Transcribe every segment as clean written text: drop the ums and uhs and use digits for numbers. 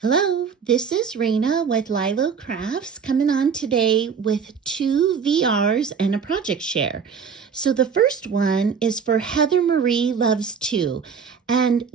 Hello, this is Raina with Lilo Crafts coming on today with 2 VRs and a project share. So the first one is for Heather Marie Loves 2. And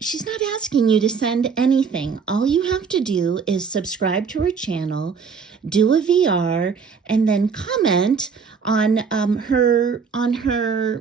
she's not asking you to send anything. All you have to do is subscribe to her channel, do a VR, and then comment on her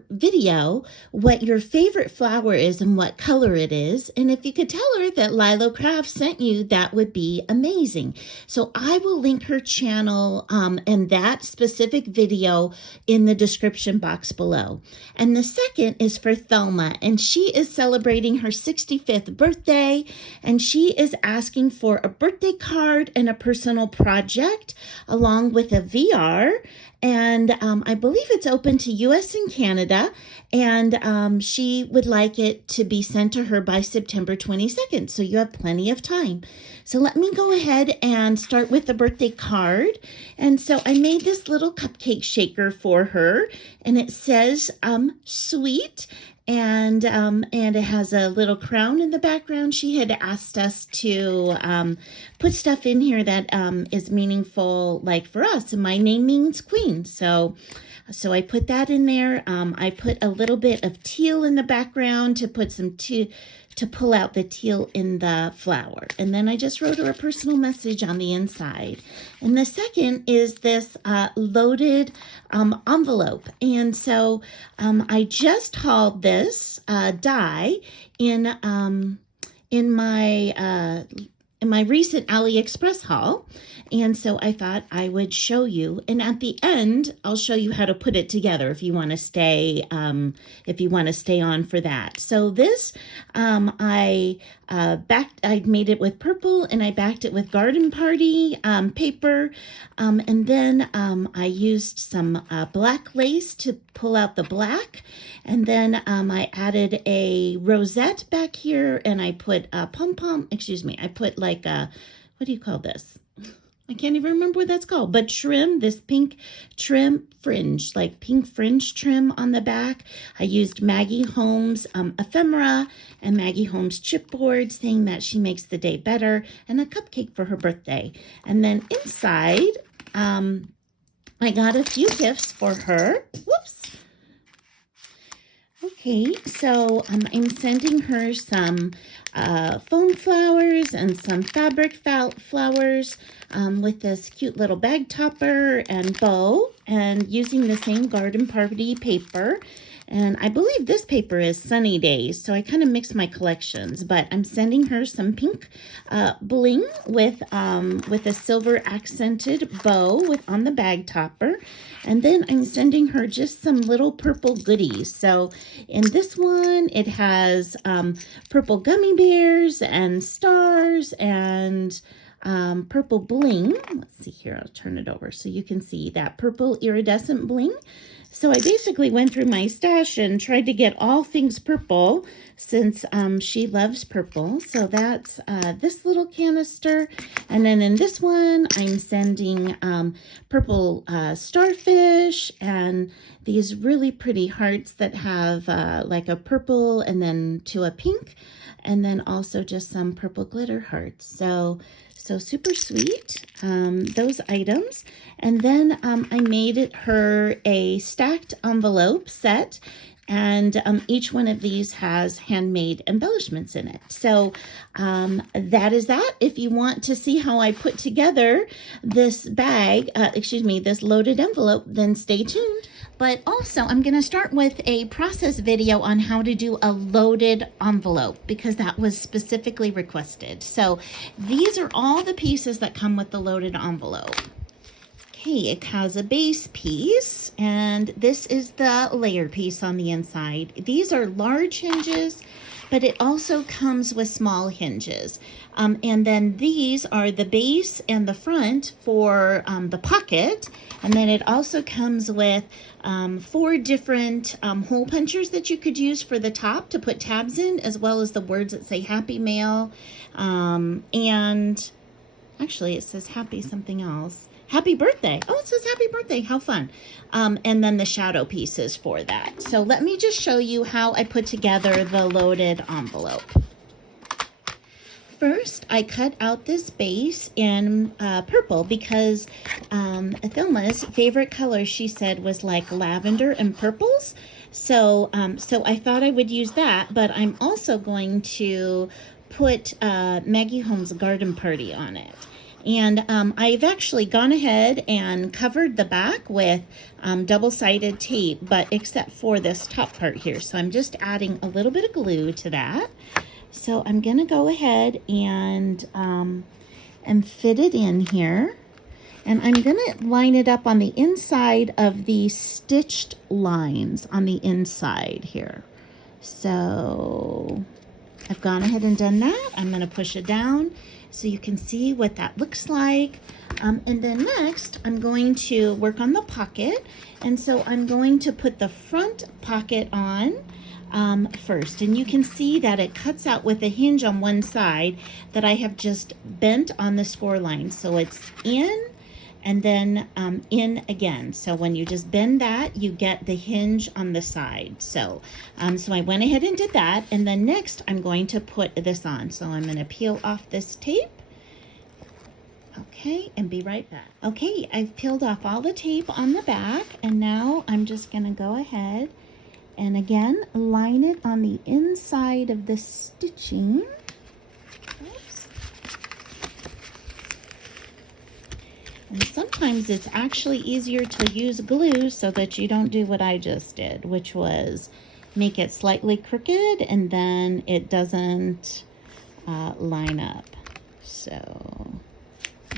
video what your favorite flower is and what color it is. And if you could tell her that Lilo Crafts sent you, that would be amazing. So I will link her channel and that specific video in the description box below. And the second is for Thelma, and she is celebrating her 65th birthday, and she is asking for a birthday card and a personal project along with a VR. And I believe it's open to US and Canada, and she would like it to be sent to her by September 22nd, so you have plenty of time. So let me go ahead and start with the birthday card. And so I made this little cupcake shaker for her, and it says sweet. And it has a little crown in the background. She had asked us to put stuff in here that is meaningful, like for us. And my name means queen, so I put that in there. I put a little bit of teal in the background to put some to pull out the teal in the flower. And then I just wrote her a personal message on the inside. And the second is this loaded envelope. And so I just hauled this die in my recent AliExpress haul. And so I thought I would show you, and at the end I'll show you how to put it together if you want to stay on for that. So this I made it with purple, and I backed it with Garden Party paper, and then I used some black lace to pull out the black, and then I added a rosette back here, and I put a I put like a, what do you call this? I can't even remember what that's called, but trim, this pink trim fringe, like pink fringe trim on the back. I used Maggie Holmes ephemera and Maggie Holmes chipboard, saying that she makes the day better, and a cupcake for her birthday. And then inside, I got a few gifts for her. Whoops. Okay, so I'm sending her some foam flowers and some fabric flowers with this cute little bag topper and bow, and using the same Garden Party paper. And I believe this paper is Sunny Days, so I kind of mix my collections. But I'm sending her some pink bling with a silver accented bow on the bag topper. And then I'm sending her just some little purple goodies. So in this one, it has purple gummy bears and stars and purple bling. Let's see here, I'll turn it over so you can see that purple iridescent bling. So I basically went through my stash and tried to get all things purple, since she loves purple. So that's this little canister. And then in this one, I'm sending purple starfish and these really pretty hearts that have like a purple and then to a pink, and then also just some purple glitter hearts. So super sweet, those items. And then I made her a stacked envelope set, and each one of these has handmade embellishments in it. So that is that. If you want to see how I put together this bag, this loaded envelope, then stay tuned. But also, I'm going to start with a process video on how to do a loaded envelope, because that was specifically requested. So these are all the pieces that come with the loaded envelope. Okay, it has a base piece, and this is the layer piece on the inside. These are large hinges, but it also comes with small hinges. And then these are the base and the front for the pocket. And then it also comes with 4 different hole punchers that you could use for the top to put tabs in, as well as the words that say Happy Mail. And actually it says happy something else. Happy birthday. Oh, it says happy birthday. How fun. And then the shadow pieces for that. So let me just show you how I put together the loaded envelope. first I cut out this base in purple because Athelma's favorite color, she said, was like lavender and purples. So I thought I would use that, but I'm also going to put Maggie Holmes' Garden Party on it. And I've actually gone ahead and covered the back with double-sided tape, but except for this top part here. So I'm just adding a little bit of glue to that. So I'm going to go ahead and fit it in here. And I'm going to line it up on the inside of the stitched lines on the inside here. So I've gone ahead and done that. I'm going to push it down so you can see what that looks like. And then next, I'm going to work on the pocket. And so I'm going to put the front pocket on first. And you can see that it cuts out with a hinge on one side that I have just bent on the score line. So it's in and then in again. So when you just bend that, you get the hinge on the side. So I went ahead and did that. And then next I'm going to put this on. So I'm going to peel off this tape. Okay, and be right back. Okay, I've peeled off all the tape on the back, and now I'm just going to go ahead and again line it on the inside of the stitching. Oops. And sometimes it's actually easier to use glue so that you don't do what I just did, which was make it slightly crooked and then it doesn't line up. So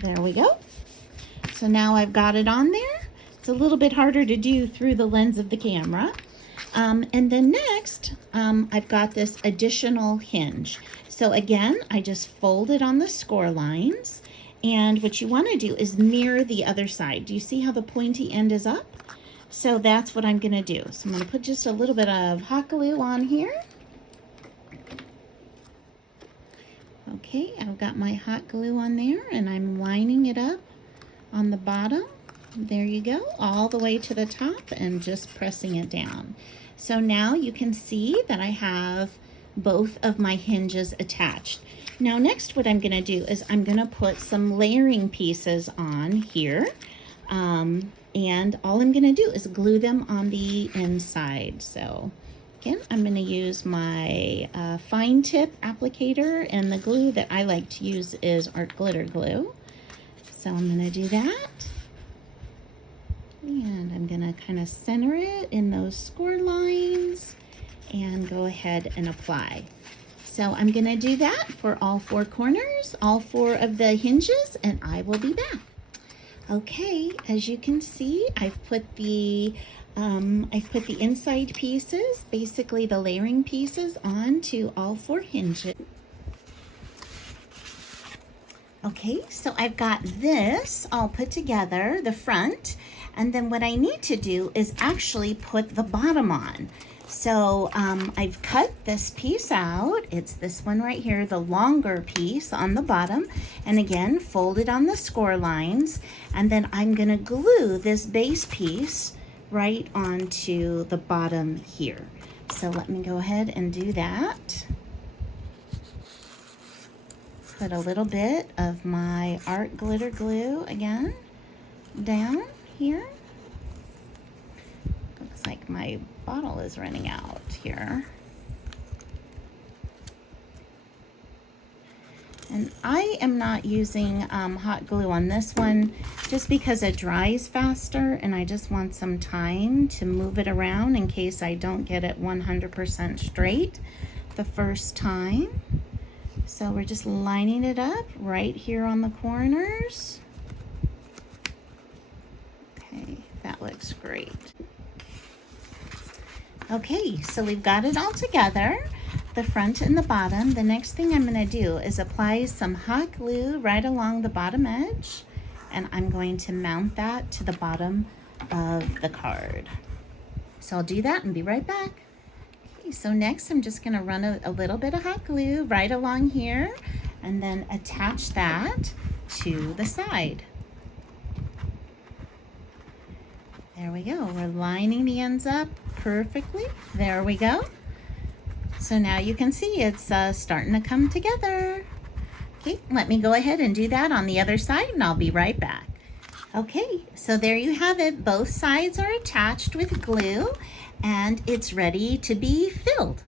there we go. So now I've got it on there. It's a little bit harder to do through the lens of the camera. And then next, I've got this additional hinge. So again, I just fold it on the score lines. And what you want to do is mirror the other side. Do you see how the pointy end is up? So that's what I'm going to do. So I'm going to put just a little bit of hot glue on here. Okay, I've got my hot glue on there and I'm lining it up on the bottom. There you go, all the way to the top and just pressing it down. So now you can see that I have both of my hinges attached. Now next what I'm going to do is I'm going to put some layering pieces on here. And all I'm going to do is glue them on the inside. So again, I'm going to use my fine tip applicator, and the glue that I like to use is Art Glitter Glue. So I'm going to do that. And I'm going to kind of center it in those score lines and go ahead and apply. So I'm going to do that for all four corners, all four of the hinges, and I will be back. Okay, as you can see, I've put the inside pieces, basically the layering pieces, onto all four hinges. Okay, so I've got this all put together, the front, and then what I need to do is actually put the bottom on. So I've cut this piece out. It's this one right here, the longer piece on the bottom, and again, fold it on the score lines, and then I'm gonna glue this base piece right onto the bottom here. So let me go ahead and do that. Put a little bit of my Art Glitter Glue again down here. Looks like my bottle is running out here. And I am not using hot glue on this one just because it dries faster, and I just want some time to move it around in case I don't get it 100% straight the first time. So we're just lining it up right here on the corners. Okay, that looks great. Okay, so we've got it all together, the front and the bottom. The next thing I'm going to do is apply some hot glue right along the bottom edge, and I'm going to mount that to the bottom of the card. So I'll do that and be right back. Okay, so next I'm just going to run a little bit of hot glue right along here and then attach that to the side. There we go. We're lining the ends up perfectly. There we go. So now you can see it's starting to come together. Okay, let me go ahead and do that on the other side and I'll be right back. Okay, so there you have it. Both sides are attached with glue and it's ready to be filled.